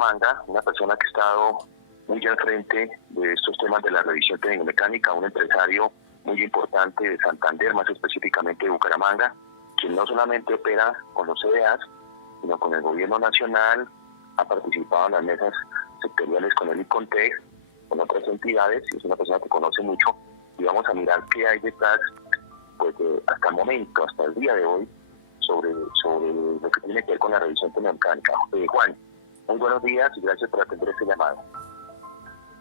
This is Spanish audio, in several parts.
Bucaramanga, una persona que ha estado muy al frente de estos temas de la revisión técnico-mecánica, un empresario muy importante de Santander, más específicamente de Bucaramanga, quien no solamente opera con los CDAs, sino con el gobierno nacional, ha participado en las mesas sectoriales con el ICONTEC, con otras entidades, y es una persona que conoce mucho, y vamos a mirar qué hay detrás, pues hasta el momento, hasta el día de hoy, sobre lo que tiene que ver con la revisión técnico-mecánica. Juan, muy buenos días y gracias por atender este llamado.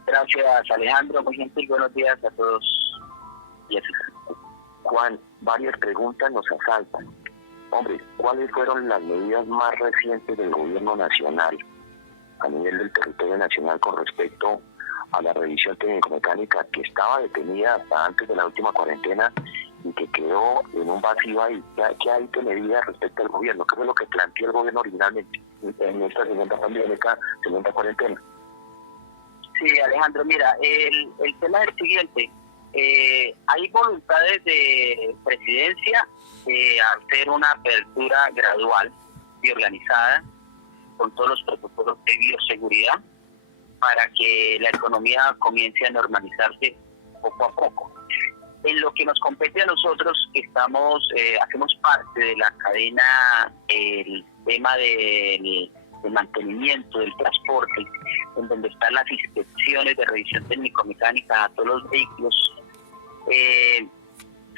Gracias, Alejandro, muy gentil, buenos días a todos. Juan, varias preguntas nos asaltan. Hombre, ¿cuáles fueron las medidas más recientes del gobierno nacional a nivel del territorio nacional con respecto a la revisión técnico-mecánica que estaba detenida hasta antes de la última cuarentena y que quedó en un vacío ahí? ¿Qué hay de medidas respecto al gobierno? ¿Qué fue lo que planteó el gobierno originalmente en esta segunda pandémica, segunda cuarentena? Sí, Alejandro, mira, el tema es el siguiente. Hay voluntades de presidencia de hacer una apertura gradual y organizada con todos los protocolos de bioseguridad para que la economía comience a normalizarse poco a poco. En lo que nos compete a nosotros, que hacemos parte de la cadena, el tema del mantenimiento del transporte, en donde están las inspecciones de revisión técnico-mecánica a todos los vehículos,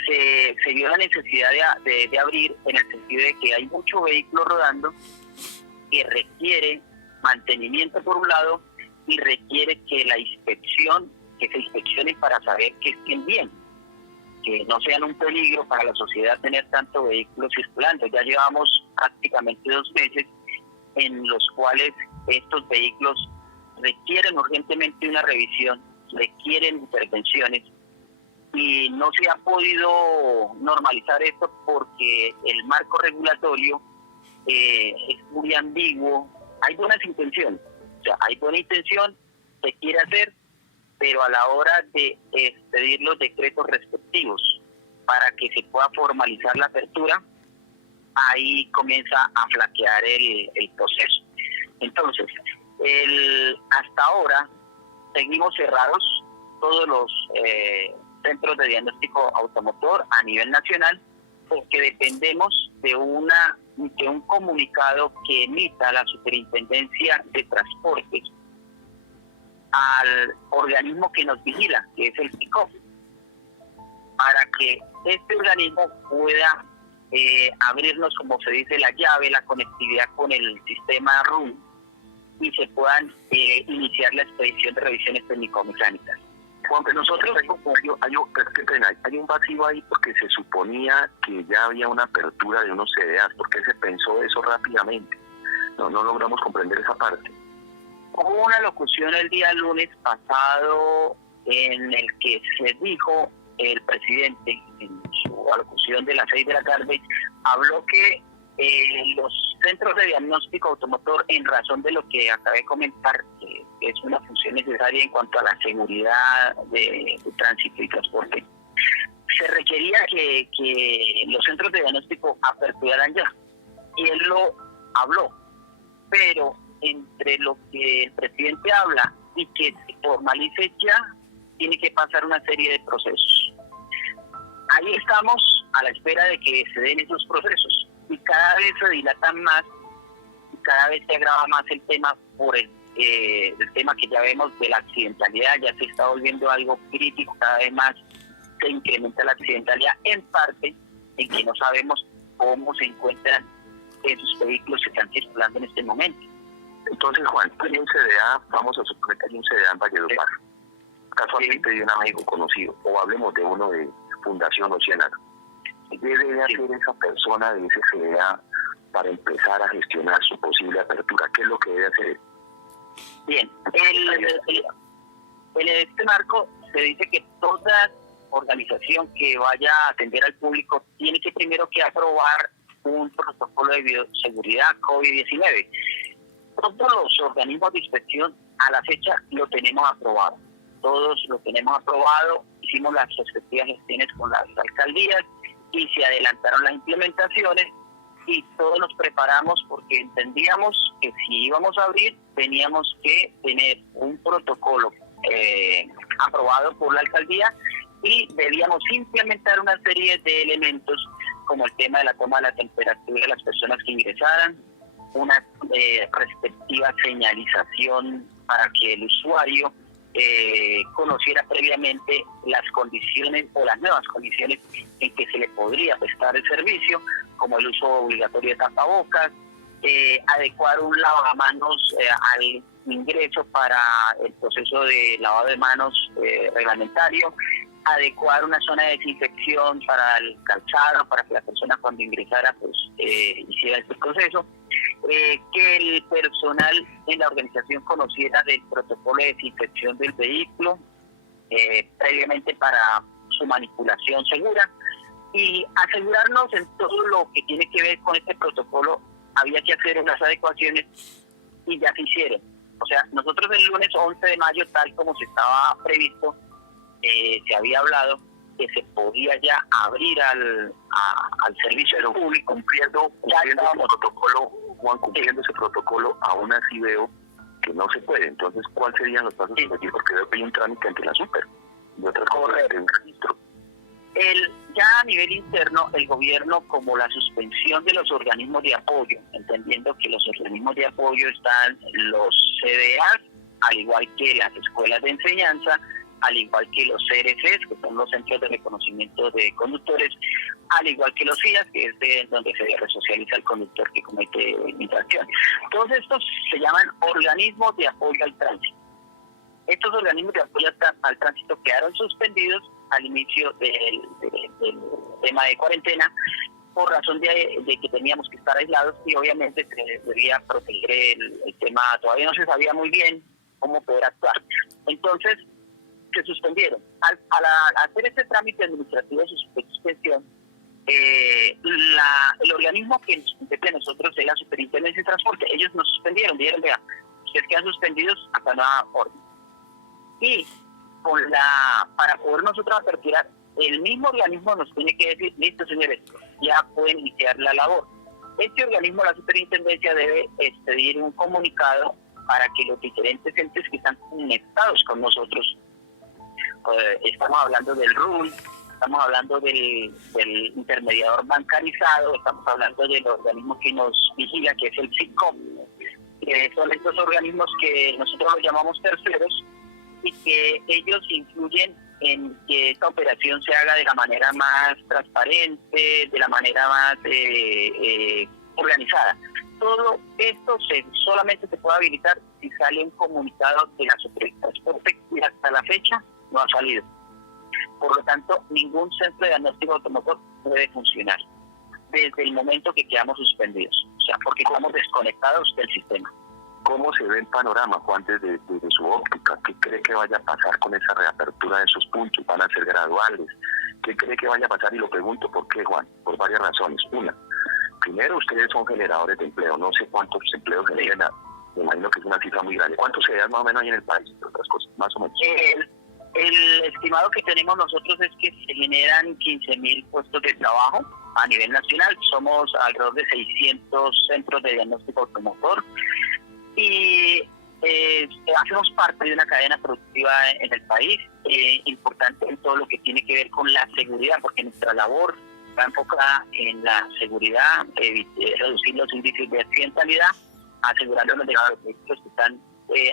se dio la necesidad de abrir, en el sentido de que hay mucho vehículo rodando que requiere mantenimiento por un lado y requiere que se inspeccione para saber que estén bien, que no sean un peligro para la sociedad tener tanto vehículo circulando. Ya llevamos prácticamente 2 meses en los cuales estos vehículos requieren urgentemente una revisión, requieren intervenciones, y no se ha podido normalizar esto porque el marco regulatorio es muy ambiguo. Hay buenas intenciones, hay buena intención, se quiere hacer, pero a la hora de expedir los decretos respectivos para que se pueda formalizar la apertura, ahí comienza a flaquear el proceso. Entonces, hasta ahora seguimos cerrados todos los centros de diagnóstico automotor a nivel nacional, porque dependemos de un comunicado que emita la Superintendencia de Transportes al organismo que nos vigila, que es el PICOF, para que este organismo pueda abrirnos, como se dice, la llave, la conectividad con el sistema RUN, y se puedan iniciar la expedición de revisiones técnico-mecánicas. Juan, pero nosotros hay un vacío ahí porque se suponía que ya había una apertura de unos CDAs. ¿Por qué se pensó eso rápidamente? No logramos comprender esa parte. Hubo una locución el día lunes pasado en el que se dijo, el presidente, en su alocución de las 6 de la tarde, habló que los centros de diagnóstico automotor, en razón de lo que acabé de comentar, que es una función necesaria en cuanto a la seguridad de tránsito y transporte, se requería que los centros de diagnóstico aperturaran ya. Y él lo habló, pero entre lo que el presidente habla y que se formalice ya, tiene que pasar una serie de procesos. Ahí estamos a la espera de que se den esos procesos, y cada vez se dilatan más y cada vez se agrava más el tema por el tema que ya vemos de la accidentalidad. Ya se está volviendo algo crítico, cada vez más se incrementa la accidentalidad, en parte en que no sabemos cómo se encuentran esos vehículos que están circulando en este momento. Entonces, Juan, hay un CDA, vamos a suponer que hay un CDA en Valledupar, casualmente de un amigo conocido, o hablemos de uno de Fundación Oceanato. ¿Qué debe hacer esa persona de ese CDA para empezar a gestionar su posible apertura? ¿Qué es lo que debe hacer? Bien, en este marco se dice que toda organización que vaya a atender al público tiene que primero que aprobar un protocolo de bioseguridad COVID-19. Todos los organismos de inspección a la fecha lo tenemos aprobado. Todos lo tenemos aprobado, hicimos las respectivas gestiones con las alcaldías y se adelantaron las implementaciones y todos nos preparamos porque entendíamos que si íbamos a abrir teníamos que tener un protocolo aprobado por la alcaldía y debíamos implementar una serie de elementos como el tema de la toma de la temperatura de las personas que ingresaran, una respectiva señalización para que el usuario conociera previamente las condiciones o las nuevas condiciones en que se le podría prestar el servicio, como el uso obligatorio de tapabocas, adecuar un lavamanos al ingreso para el proceso de lavado de manos reglamentario, adecuar una zona de desinfección para el calzado, para que la persona cuando ingresara pues hiciera este proceso, que el personal en la organización conociera del protocolo de desinfección del vehículo previamente para su manipulación segura, y asegurarnos en todo lo que tiene que ver con este protocolo. Había que hacer unas adecuaciones y ya se hicieron. O sea, nosotros el lunes 11 de mayo, tal como se estaba previsto, se había hablado que se podía ya abrir al servicio público cumpliendo ese protocolo, Juan, cumpliendo ese protocolo, aún así veo que no se puede. Entonces, ¿cuáles serían los pasos a seguir? Porque veo que hay un trámite ante la Super y otras cosas de un registro. Ya a nivel interno, el gobierno, como la suspensión de los organismos de apoyo, entendiendo que los organismos de apoyo están los CDA, al igual que las escuelas de enseñanza, al igual que los CRCs, que son los centros de reconocimiento de conductores, al igual que los CIAs, que es donde se resocializa el conductor que comete infracción. Todos estos se llaman organismos de apoyo al tránsito. Estos organismos de apoyo al tránsito quedaron suspendidos al inicio del tema de cuarentena por razón de que teníamos que estar aislados y obviamente se debía proteger el tema. Todavía no se sabía muy bien cómo poder actuar. Entonces, se suspendieron. Al hacer este trámite administrativo de suspensión, el organismo que nos compete a nosotros es la Superintendencia de Transporte. Ellos nos suspendieron, dijeron, vea, ustedes quedan suspendidos hasta nueva orden. Y para poder nosotros aperturar, el mismo organismo nos tiene que decir, listo señores, ya pueden iniciar la labor. Este organismo, la Superintendencia, debe expedir un comunicado para que los diferentes entes que están conectados con nosotros, estamos hablando del RUL, estamos hablando del intermediador bancarizado, estamos hablando del organismo que nos vigila, que es el SICOP, que son estos organismos que nosotros los llamamos terceros, y que ellos influyen en que esta operación se haga de la manera más transparente, de la manera más organizada. Todo esto solamente se puede habilitar si sale un comunicado de la Superintendencia y hasta la fecha no ha salido. Por lo tanto, ningún centro de diagnóstico automotor puede funcionar desde el momento que quedamos suspendidos, o sea, porque estamos desconectados del sistema. ¿Cómo se ve el panorama, Juan, desde su óptica? ¿Qué cree que vaya a pasar con esa reapertura de esos puntos? ¿Van a ser graduales? ¿Qué cree que vaya a pasar? Y lo pregunto, ¿por qué, Juan? Por varias razones. Una, primero, ustedes son generadores de empleo. No sé cuántos empleos generan. Me imagino que es una cifra muy grande. ¿Cuántos se dan más o menos ahí en el país? Otras cosas, más o menos. El estimado que tenemos nosotros es que se generan 15.000 puestos de trabajo a nivel nacional. Somos alrededor de 600 centros de diagnóstico automotor. Y hacemos parte de una cadena productiva en el país, importante en todo lo que tiene que ver con la seguridad, porque nuestra labor va enfocada en la seguridad, reducir los índices de accidentalidad, asegurándonos de que los vehículos que están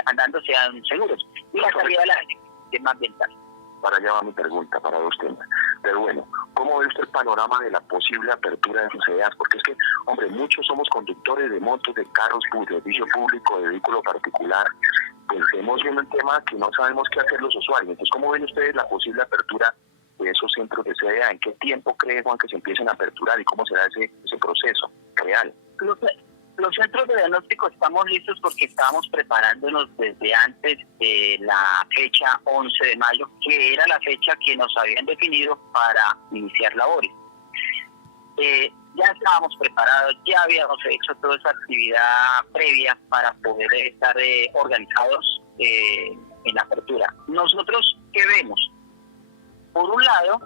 andando sean seguros, y la calidad del sistema ambiental. Para allá va mi pregunta, para dos temas. Pero bueno, ¿cómo ve usted el panorama de la posible apertura de sus CDAs? Porque es que, hombre, muchos somos conductores de motos, de carros, de servicio público, de vehículo particular. Pues vemos bien el tema que no sabemos qué hacer los usuarios. Entonces, ¿cómo ven ustedes la posible apertura de esos centros de CDA? ¿En qué tiempo cree, Juan, que se empiecen a aperturar y cómo será ese proceso real? Los centros de diagnóstico estamos listos porque estábamos preparándonos desde antes de la fecha 11 de mayo, que era la fecha que nos habían definido para iniciar labores. Ya estábamos preparados, ya habíamos hecho toda esa actividad previa para poder estar organizados en la apertura. Nosotros, ¿qué vemos? Por un lado,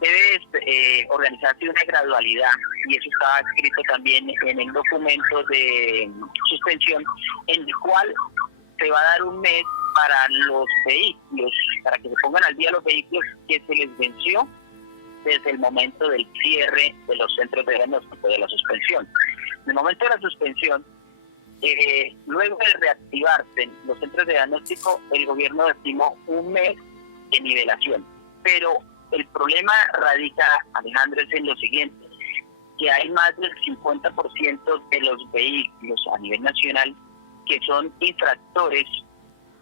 debe organizarse una gradualidad, y eso está escrito también en el documento de suspensión, en el cual se va a dar un mes para los vehículos, para que se pongan al día los vehículos que se les venció desde el momento del cierre de los centros de diagnóstico, de la suspensión. En el momento de la suspensión, luego de reactivarse los centros de diagnóstico, el gobierno estimó un mes de nivelación. Pero el problema radica, Alejandro, es en lo siguiente, que hay más del 50% de los vehículos a nivel nacional que son infractores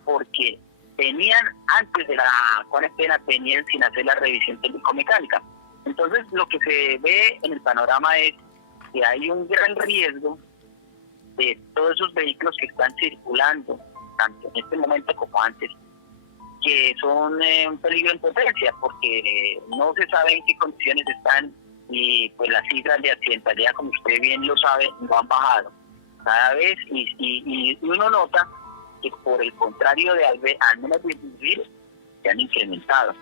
porque tenían, antes de la cuarentena, tenían sin hacer la revisión técnico-mecánica. Entonces, lo que se ve en el panorama es que hay un gran riesgo de todos esos vehículos que están circulando, tanto en este momento como antes, que son un peligro en potencia, porque no se sabe en qué condiciones están, y pues las cifras de accidentalidad, como usted bien lo sabe, no han bajado cada vez, y uno nota que por el contrario de al menos disminuir, se han incrementado.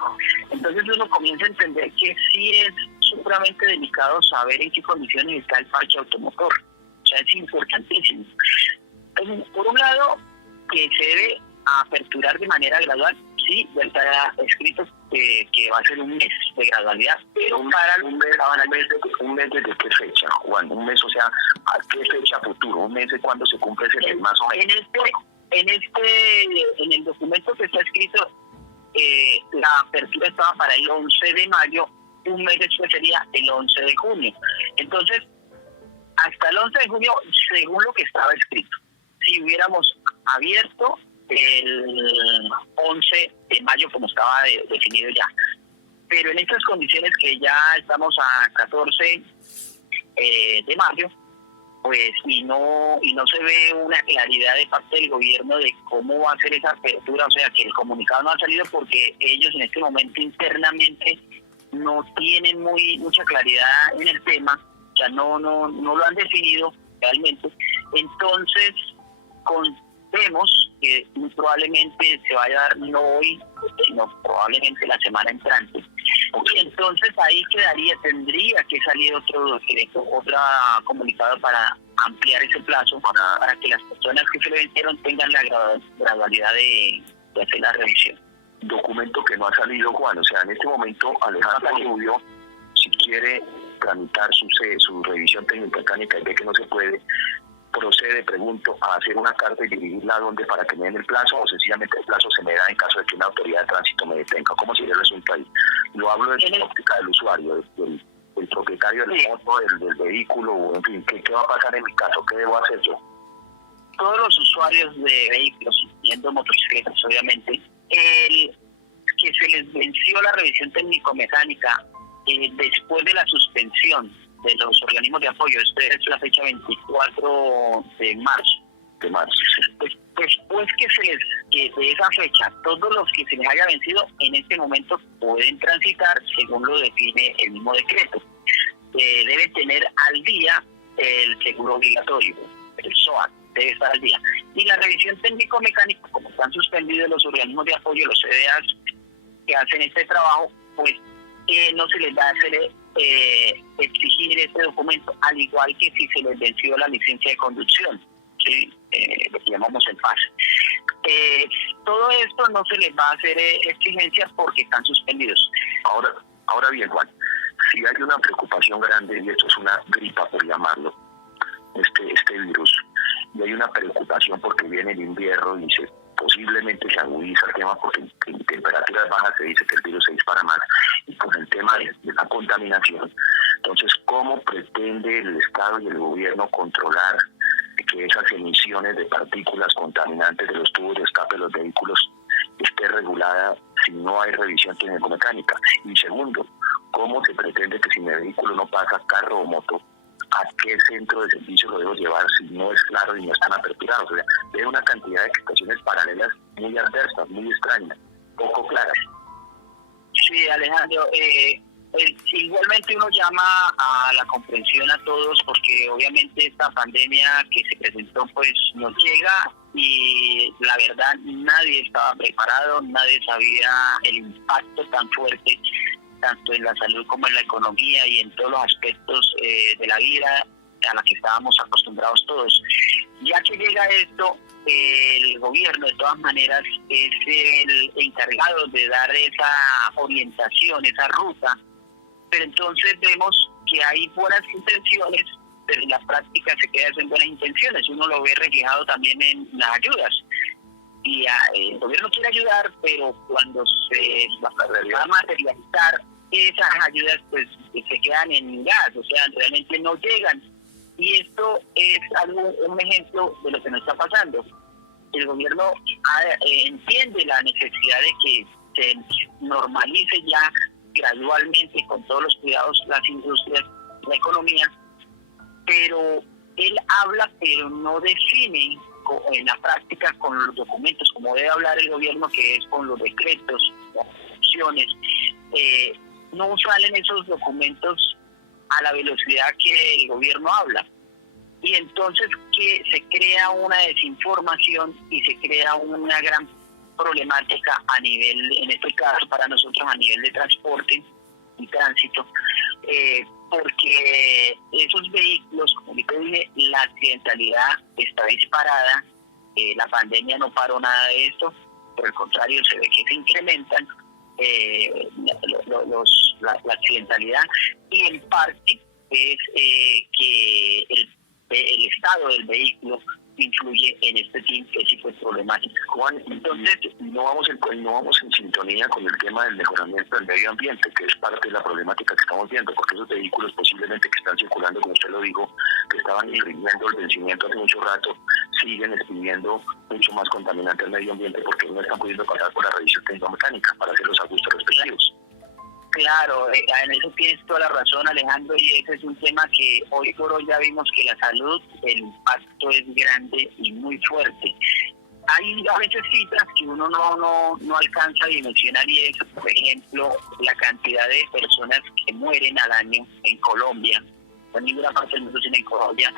Entonces uno comienza a entender que sí es sumamente delicado saber en qué condiciones está el parche automotor. O sea, es importantísimo. Por un lado, que se debe aperturar de manera gradual. Sí, ya está escrito que va a ser un mes de gradualidad, pero para un mes desde qué fecha, Juan, un mes, o sea, ¿a qué fecha futuro? Un mes de cuándo se cumple ese mes, más o menos. En el documento que está escrito, la apertura estaba para el 11 de mayo, un mes después sería el 11 de junio. Entonces, hasta el 11 de junio, según lo que estaba escrito, si hubiéramos abierto el 11 de mayo como estaba definido ya. Pero en estas condiciones que ya estamos a 14 de mayo, pues y no se ve una claridad de parte del gobierno de cómo va a ser esa apertura, o sea que el comunicado no ha salido porque ellos en este momento internamente no tienen mucha claridad en el tema, o sea no lo han definido realmente. Entonces vemos que muy probablemente se vaya a dar no hoy, sino probablemente la semana entrante. Y entonces ahí tendría que salir otro decreto, otro comunicado para ampliar ese plazo, para que las personas que se le vencieron tengan la gradualidad de hacer la revisión. Documento que no ha salido, Juan, o sea, en este momento Alejandro Rubio, si quiere tramitar su revisión técnico-mecánica y ve que no se puede, procede, pregunto, a hacer una carta y dirigirla a dónde para que me den el plazo, o sencillamente el plazo se me da en caso de que una autoridad de tránsito me detenga. ¿Cómo sería el asunto ahí? Lo hablo desde la óptica del usuario, del propietario del moto, del vehículo, en fin, ¿qué va a pasar en mi caso? ¿Qué debo hacer yo? Todos los usuarios de vehículos, incluyendo motocicletas, obviamente, que se les venció la revisión técnico-mecánica después de la suspensión de los organismos de apoyo, esta es la fecha 24 de marzo. Pues que de esa fecha, todos los que se les haya vencido en este momento pueden transitar según lo define el mismo decreto. Debe tener al día el seguro obligatorio, el SOAT, debe estar al día. Y la revisión técnico-mecánica, como están suspendidos los organismos de apoyo, los CDAs que hacen este trabajo, pues no se les va a hacer exigir este documento, al igual que si se les venció la licencia de conducción, ¿sí? Lo que llamamos el PAS. Todo esto no se les va a hacer exigencias porque están suspendidos. Ahora bien, Juan, si hay una preocupación grande, y esto es una gripa por llamarlo, este virus, y hay una preocupación porque viene el invierno y posiblemente se agudiza el tema porque en temperaturas bajas se dice que el virus se dispara más, y con el tema de la contaminación. Entonces, ¿cómo pretende el Estado y el gobierno controlar que esas emisiones de partículas contaminantes de los tubos de escape de los vehículos esté regulada si no hay revisión técnico-mecánica? Y segundo, ¿cómo se pretende que si mi vehículo no pasa, carro o moto, a qué centro de servicio lo debo llevar si no es claro y no están aperturados? O sea, veo una cantidad de situaciones paralelas muy adversas, muy extrañas, poco claras. Sí, Alejandro, igualmente uno llama a la comprensión a todos porque obviamente esta pandemia que se presentó pues nos llega y la verdad nadie estaba preparado, nadie sabía el impacto tan fuerte tanto en la salud como en la economía y en todos los aspectos de la vida a la que estábamos acostumbrados todos. Ya que llega esto, el gobierno de todas maneras es el encargado de dar esa orientación, esa ruta, pero entonces vemos que hay buenas intenciones, pero en la práctica se queda en buenas intenciones. Uno lo ve reflejado también en las ayudas. Y el gobierno quiere ayudar, pero cuando se va a materializar esas ayudas, pues se quedan en gas, o sea, realmente no llegan. Y esto es un ejemplo de lo que nos está pasando. El gobierno entiende la necesidad de que se normalice ya gradualmente, con todos los cuidados, las industrias, la economía, pero él habla, pero no define en la práctica con los documentos, como debe hablar el gobierno, que es con los decretos, las opciones. No salen esos documentos a la velocidad que el gobierno habla. Y entonces que se crea una desinformación y se crea una gran problemática a nivel, en este caso para nosotros, a nivel de transporte y tránsito, porque esos vehículos, como yo dije, la accidentalidad está disparada. La pandemia no paró nada de esto, por el contrario, se ve que se incrementan la accidentalidad, y en parte es que el estado del vehículo influye en este tipo de problemáticas. Juan, entonces no vamos en sintonía con el tema del mejoramiento del medio ambiente, que es parte de la problemática que estamos viendo, porque esos vehículos posiblemente que están circulando, como usted lo dijo, que estaban infringiendo el vencimiento hace mucho rato, siguen expidiendo mucho más contaminante al medio ambiente porque no están pudiendo pasar por la revisión técnico-mecánica para hacer los ajustes respectivos. Claro, en eso tienes toda la razón, Alejandro, y ese es un tema que hoy por hoy ya vimos que la salud, el impacto es grande y muy fuerte. Hay a veces cifras que uno no alcanza a dimensionar, y es, por ejemplo, la cantidad de personas que mueren al año en Colombia, en ninguna parte del mundo sino en Colombia,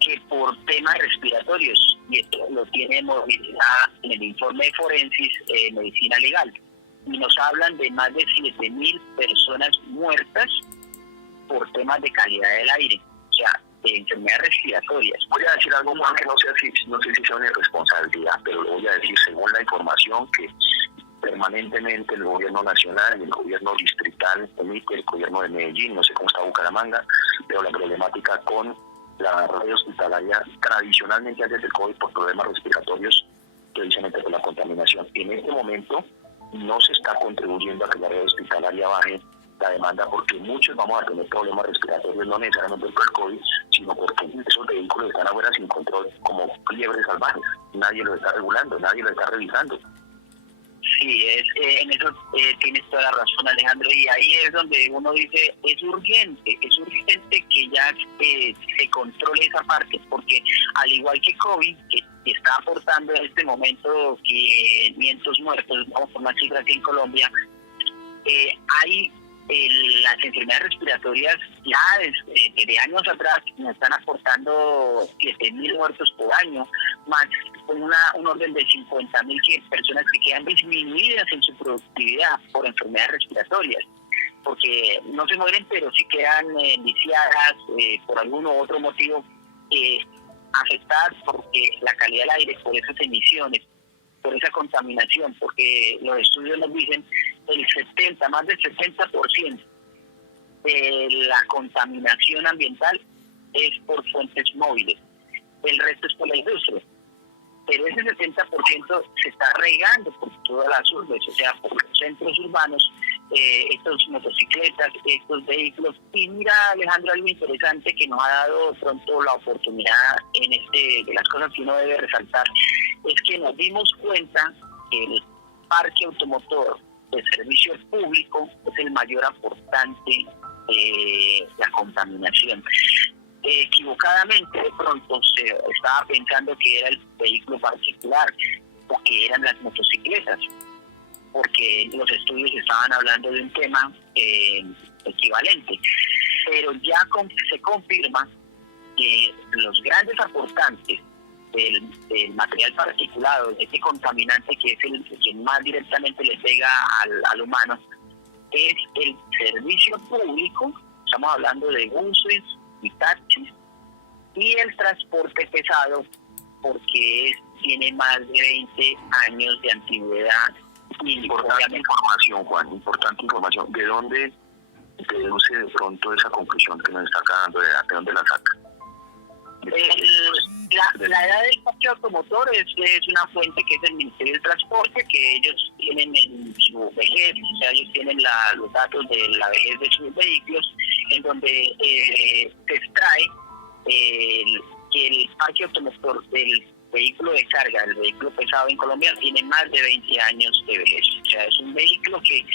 que por temas respiratorios, y esto lo tiene movilidad en el informe de Forensis, Medicina Legal. Y nos hablan de más de 7.000 personas muertas por temas de calidad del aire, o sea, de enfermedades respiratorias. Voy a decir algo, Juan, que no sé si sea una irresponsabilidad, pero lo voy a decir según la información que permanentemente el gobierno nacional y el gobierno distrital emite, el gobierno de Medellín, no sé cómo está Bucaramanga, pero la problemática con la red hospitalaria tradicionalmente antes del COVID por problemas respiratorios, precisamente por la contaminación. En este momento no se está contribuyendo a que la red hospitalaria baje la demanda, porque muchos vamos a tener problemas respiratorios, no necesariamente por el COVID, sino porque esos vehículos están afuera sin control, como liebres salvajes. Nadie los está regulando, nadie los está revisando. Sí, en eso tienes toda la razón, Alejandro, y ahí es donde uno dice, es urgente que ya se controle esa parte, porque al igual que COVID, que está aportando en este momento 500 muertos, vamos por una cifra aquí en Colombia, hay las enfermedades respiratorias ya desde años atrás nos están aportando 7.000 muertos por año, más con un orden de 50.000 personas que quedan disminuidas en su productividad por enfermedades respiratorias, porque no se mueren, pero sí quedan lisiadas por algún u otro motivo, afectadas porque la calidad del aire, por esas emisiones, por esa contaminación, porque los estudios nos dicen más del 70% de la contaminación ambiental es por fuentes móviles, el resto es por la industria, pero ese 70% se está regando por todas las urbes, o sea, por los centros urbanos, estos motocicletas, estos vehículos. Y mira, Alejandro, algo interesante que nos ha dado pronto la oportunidad de las cosas que uno debe resaltar, es que nos dimos cuenta que el parque automotor de servicio público es el mayor aportante de la contaminación. Equivocadamente de pronto se estaba pensando que era el vehículo particular o que eran las motocicletas, porque los estudios estaban hablando de un tema equivalente, pero ya se confirma que los grandes aportantes del material particulado, de este contaminante que es el que más directamente le pega al humano, es el servicio público, estamos hablando de buses y taxis, y el transporte pesado, porque tiene más de 20 años de antigüedad. Importante información, Juan, importante información. ¿De dónde deduce de pronto esa conclusión que nos está dando? ¿De dónde la saca? La edad del parque automotor es una fuente que es el Ministerio del Transporte, que ellos tienen en su vejez, o sea, ellos tienen los datos de la vejez de sus vehículos, en donde se extrae que el parque automotor del vehículo de carga, el vehículo pesado en Colombia, tiene más de 20 años de vejez. O sea, es un vehículo que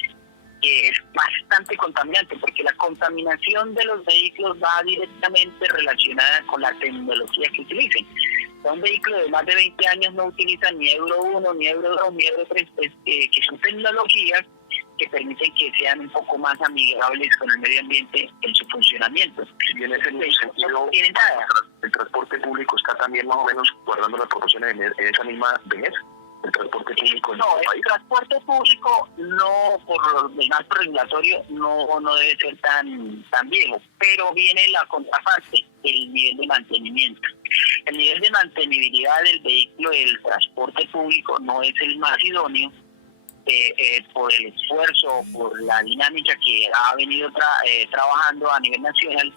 es bastante contaminante, porque la contaminación de los vehículos va directamente relacionada con la tecnología que utilicen. Un vehículo de más de 20 años no utiliza ni Euro 1, ni Euro 2, ni Euro 3, que son tecnologías que permiten que sean un poco más amigables con el medio ambiente en su funcionamiento. Si en ese sentido, no tienen nada. El transporte público está también más o menos guardando las proporciones en esa misma vejez. El transporte público no, el transporte público no, por el marco regulatorio, no debe ser tan viejo, pero viene la contraparte, el nivel de mantenimiento. El nivel de mantenibilidad del vehículo del transporte público no es el más idóneo, por el esfuerzo, por la dinámica que ha venido trabajando a nivel nacional,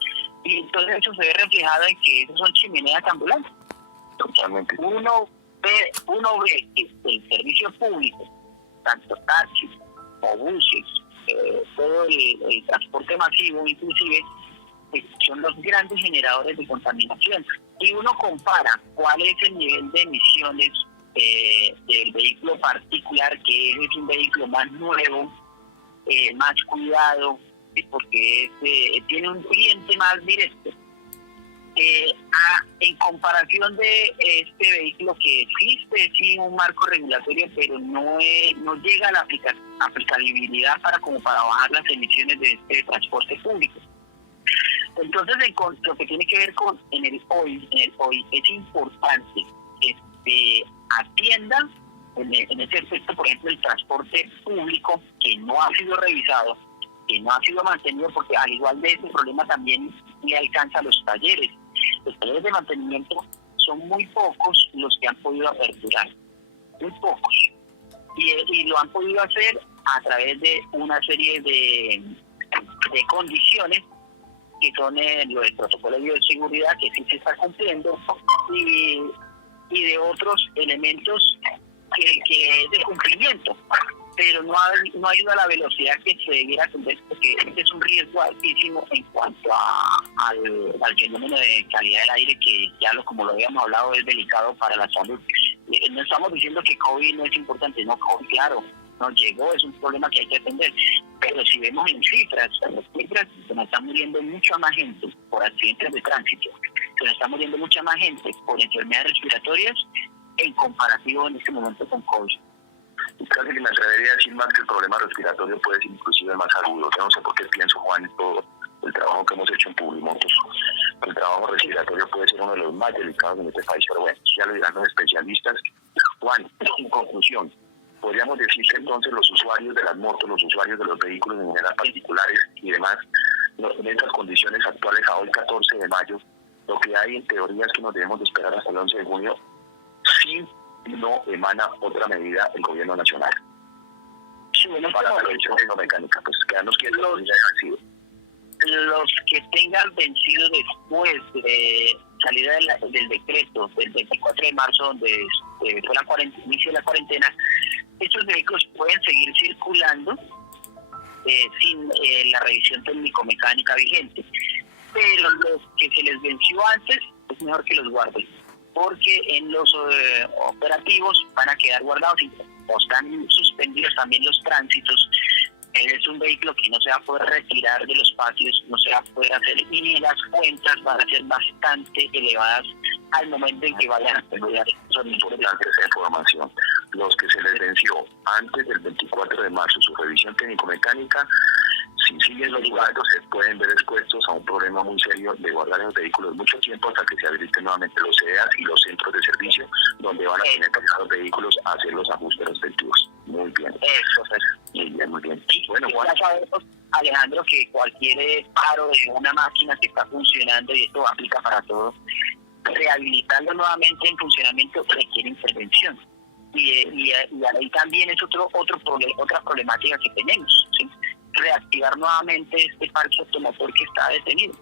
y entonces eso se ve reflejado en que esos son chimeneas ambulantes. Totalmente. Uno ve que el servicio público, tanto taxis o buses, todo el transporte masivo inclusive, son los grandes generadores de contaminación. Y uno compara cuál es el nivel de emisiones del vehículo particular, que es un vehículo más nuevo, más cuidado, porque tiene un cliente más directo, en comparación de este vehículo que existe, sí, un marco regulatorio, pero no llega a la aplicabilidad para bajar las emisiones de este transporte público. Entonces, lo que tiene que ver en el hoy es importante que atienda en ese aspecto, por ejemplo, el transporte público, que no ha sido revisado, que no ha sido mantenido, porque al igual de ese problema también le alcanza a los talleres. Los talleres de mantenimiento son muy pocos los que han podido aperturar, muy pocos, y lo han podido hacer a través de una serie de condiciones que son lo del protocolo de bioseguridad, que sí se está cumpliendo, y de otros elementos que es de cumplimiento, pero no ha ido a la velocidad que se debiera atender, porque este es un riesgo altísimo en cuanto al fenómeno de calidad del aire, que ya como lo habíamos hablado, es delicado para la salud. No estamos diciendo que COVID no es importante, no, COVID, claro, nos llegó, es un problema que hay que atender, pero si vemos en cifras, se nos está muriendo mucha más gente por accidentes de tránsito, se nos está muriendo mucha más gente por enfermedades respiratorias en comparativo en este momento con COVID. Casi que me atrevería a decir más que el problema respiratorio puede ser inclusive más agudo. Yo no sé por qué pienso, Juan, en todo el trabajo que hemos hecho en Publimotos. El trabajo respiratorio puede ser uno de los más delicados en este país, pero bueno, ya lo dirán los especialistas. Juan, en conclusión, podríamos decir que entonces los usuarios de las motos, los usuarios de los vehículos en general particulares y demás, en estas condiciones actuales a hoy 14 de mayo, lo que hay en teoría es que nos debemos de esperar hasta el 11 de junio si no emana otra medida el gobierno nacional. Sí, bueno, para la revisión tecnomecánica, pues quedarnos quietos los que tengan vencido después de salida del decreto del 24 de marzo, donde fue inicio de la cuarentena, estos vehículos pueden seguir circulando sin la revisión técnico-mecánica vigente, pero los que se les venció antes es mejor que los guarden, porque en los operativos van a quedar guardados y están suspendidos también los tránsitos. Es un vehículo que no se va a poder retirar de los patios, no se va a poder hacer, y las cuentas van a ser bastante elevadas al momento en que vayan a terminar. Son importantes esa información. Los que se les venció antes del 24 de marzo su revisión técnico-mecánica, si siguen los guardados, se pueden ver expuestos a un problema muy serio de guardar los vehículos mucho tiempo hasta que se habiliten nuevamente los CEAs y los centros de servicio, donde van a tener que los vehículos a hacer los ajustes respectivos. Muy bien. Eso es. Muy bien. Bueno, Juan, ya sabemos, Alejandro, que cualquier paro de una máquina que está funcionando, y esto aplica para todo, rehabilitarlo nuevamente en funcionamiento requiere intervención. Y ahí también es otra problemática que tenemos, ¿sí? Reactivar nuevamente este parque automotor que está detenido.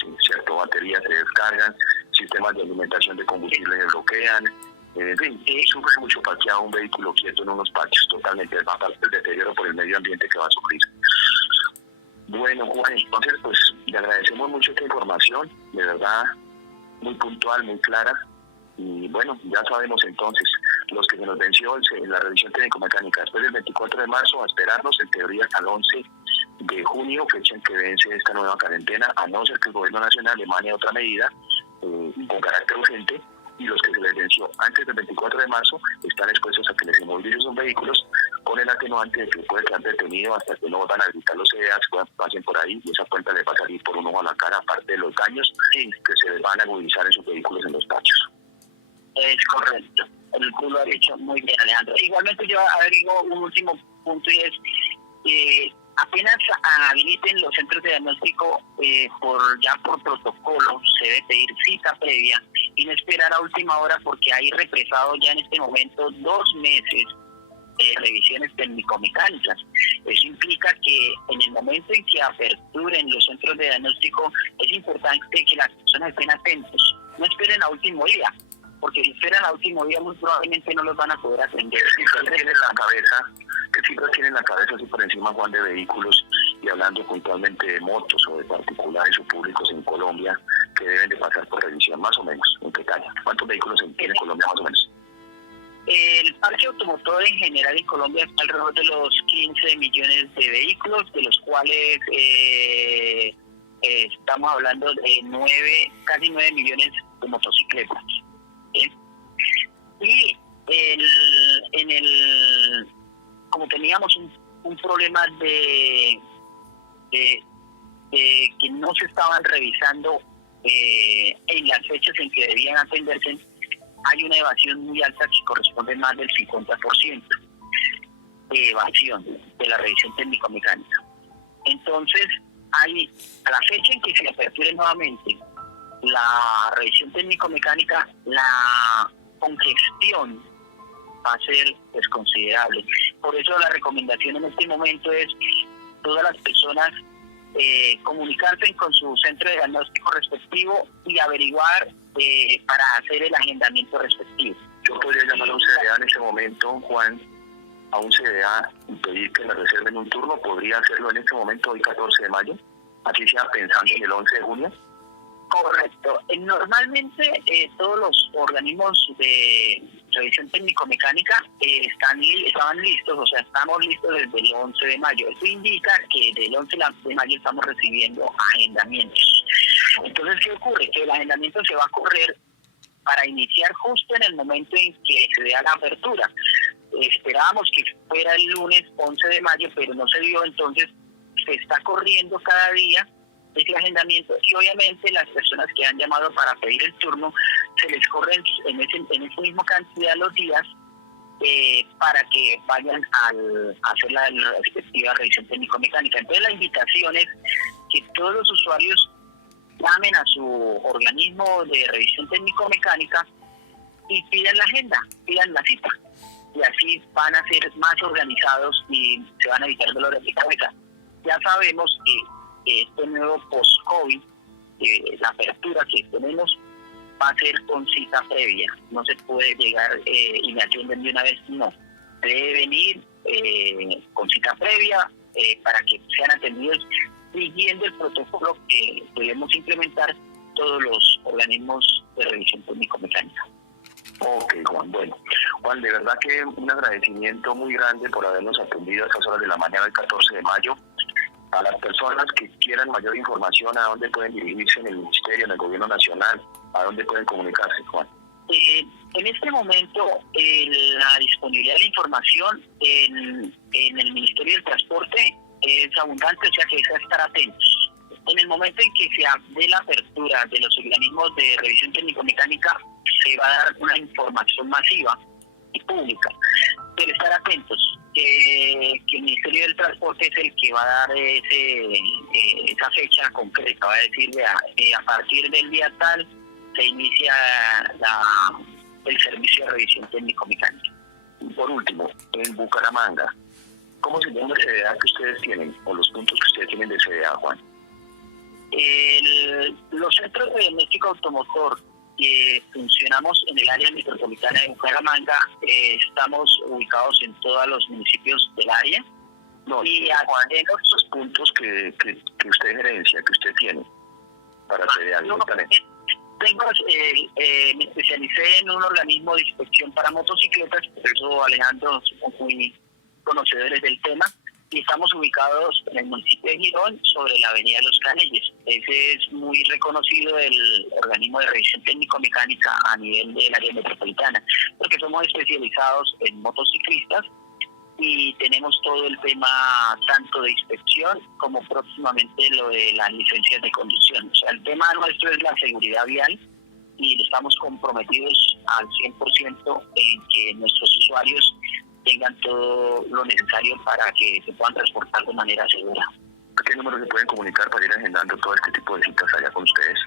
Sí, cierto, baterías se descargan, sistemas de alimentación de combustible se bloquean, en fin, sufre mucho parqueado un vehículo quieto en unos patios, totalmente, va a pasar el deterioro por el medio ambiente que va a sufrir. Bueno, Juan, entonces pues le agradecemos mucho esta información, de verdad, muy puntual, muy clara, y bueno, ya sabemos entonces, los que se nos venció en la revisión técnico-mecánica después del 24 de marzo, a esperarnos en teoría hasta el 11 de junio, fecha en que vence esta nueva cuarentena, a no ser que el gobierno nacional emane otra medida con carácter urgente, y los que se les venció antes del 24 de marzo están expuestos a que les inmovilicen sus vehículos con el atenuante de que puede quedar detenido hasta que no van a habilitar los CEDAs, pasen por ahí y esa cuenta les va a salir por un ojo a la cara, aparte de los daños que se les van a agudizar en sus vehículos en los patios. Es correcto, el club lo ha dicho muy bien, Alejandro. Igualmente yo agrego un último punto, y es apenas habiliten los centros de diagnóstico por protocolo, se debe pedir cita previa y no esperar a última hora, porque hay represado ya en este momento 2 meses de revisiones técnico-mecánicas. Eso implica que en el momento en que aperturen los centros de diagnóstico es importante que las personas estén atentos, no esperen a último día, porque si esperan a último día muy probablemente no los van a poder atender. ¿Qué cifras tienen en la cabeza así por encima, Juan, de vehículos, y hablando puntualmente de motos o de particulares o públicos en Colombia que deben de pasar por revisión, más o menos, en qué talla? ¿Cuántos vehículos tiene Colombia más o menos? El parque automotor en general en Colombia está alrededor de los 15 millones de vehículos, de los cuales estamos hablando de casi 9 millones de motocicletas. ¿Sí? Y como teníamos un problema de que no se estaban revisando en las fechas en que debían atenderse, hay una evasión muy alta que corresponde a más del 50% de evasión de la revisión técnico-mecánica. Entonces, a la fecha en que se aperture nuevamente la revisión técnico-mecánica, la congestión va a ser desconsiderable. Por eso la recomendación en este momento es todas las personas comunicarse con su centro de diagnóstico respectivo y averiguar para hacer el agendamiento respectivo. Yo podría llamar a un CDA en ese momento, Juan, a un CDA y pedir que me reserven un turno. ¿Podría hacerlo en este momento, hoy 14 de mayo? Así sea pensando en el 11 de junio. Correcto. Normalmente todos los organismos de revisión técnico-mecánica estaban listos, o sea, estamos listos desde el 11 de mayo. Eso indica que del 11 de mayo estamos recibiendo agendamientos. Entonces, ¿qué ocurre? Que el agendamiento se va a correr para iniciar justo en el momento en que se dé la apertura. Esperábamos que fuera el lunes 11 de mayo, pero no se dio, entonces se está corriendo cada día ese agendamiento, y obviamente las personas que han llamado para pedir el turno se les corren en ese mismo cantidad los días para que vayan a hacer la respectiva revisión técnico-mecánica. Entonces la invitación es que todos los usuarios llamen a su organismo de revisión técnico-mecánica y pidan la agenda, pidan la cita, y así van a ser más organizados y se van a evitar dolores de cabeza. Ya sabemos que este nuevo post-COVID, la apertura que tenemos va a ser con cita previa. No se puede llegar y me atienden de una vez, no. Debe venir con cita previa para que sean atendidos siguiendo el protocolo que debemos implementar todos los organismos de revisión técnico-mecánica. Ok, Juan. Bueno, Juan, de verdad que un agradecimiento muy grande por habernos atendido a estas horas de la mañana del 14 de mayo. A las personas que quieran mayor información, ¿a dónde pueden dirigirse en el Ministerio, en el Gobierno Nacional? ¿A dónde pueden comunicarse, Juan? En este momento, la disponibilidad de la información en el Ministerio del Transporte es abundante, o sea que hay que estar atentos. En el momento en que se dé la apertura de los organismos de revisión técnico-mecánica, se va a dar una información masiva y pública, pero estar atentos. que el Ministerio del Transporte es el que va a dar esa fecha concreta, va a decir a partir del día tal se inicia el servicio de revisión técnico-mecánica. Por último, en Bucaramanga, ¿cómo se llama el CDA que ustedes tienen o los puntos que ustedes tienen de CDA, Juan? Los centros de diagnóstico automotor que funcionamos en el área metropolitana de Bucaramanga, estamos ubicados en todos los municipios del área. No, y atendemos los puntos que usted gerencia, que usted tiene para CDA directamente. Me especialicé en un organismo de inspección para motocicletas, por eso Alejandro somos muy conocedores del tema, y estamos ubicados en el municipio de Girón, sobre la avenida Los Canelles. Ese es muy reconocido el organismo de revisión técnico-mecánica a nivel del área metropolitana, porque somos especializados en motociclistas y tenemos todo el tema tanto de inspección como próximamente lo de las licencias de conducción. O sea, el tema nuestro es la seguridad vial y estamos comprometidos al 100% en que nuestros usuarios tengan todo lo necesario para que se puedan transportar de manera segura. ¿A qué número se pueden comunicar para ir agendando todo este tipo de citas allá con ustedes?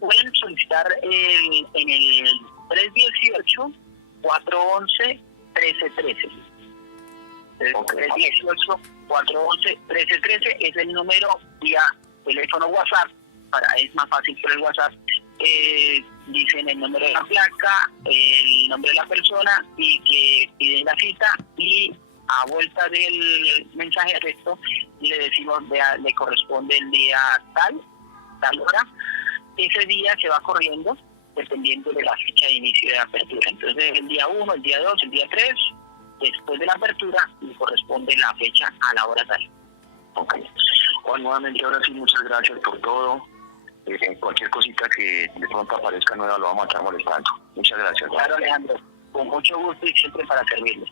Pueden solicitar en el 318-411-1313. 318-411-1313 es el número vía teléfono WhatsApp, es más fácil por el WhatsApp. Dicen el número de la placa, el nombre de la persona y que piden la cita, y a vuelta del mensaje de texto le decimos le corresponde el día tal hora. Ese día se va corriendo dependiendo de la fecha de inicio de apertura. Entonces el día 1, el día 2, el día 3, después de la apertura le corresponde la fecha a la hora tal. Ok. Juan, nuevamente ahora sí, muchas gracias por todo. Cualquier cosita que de pronto aparezca nueva lo vamos a estar molestando. Muchas gracias. Claro, Alejandro, con mucho gusto y siempre para servirles.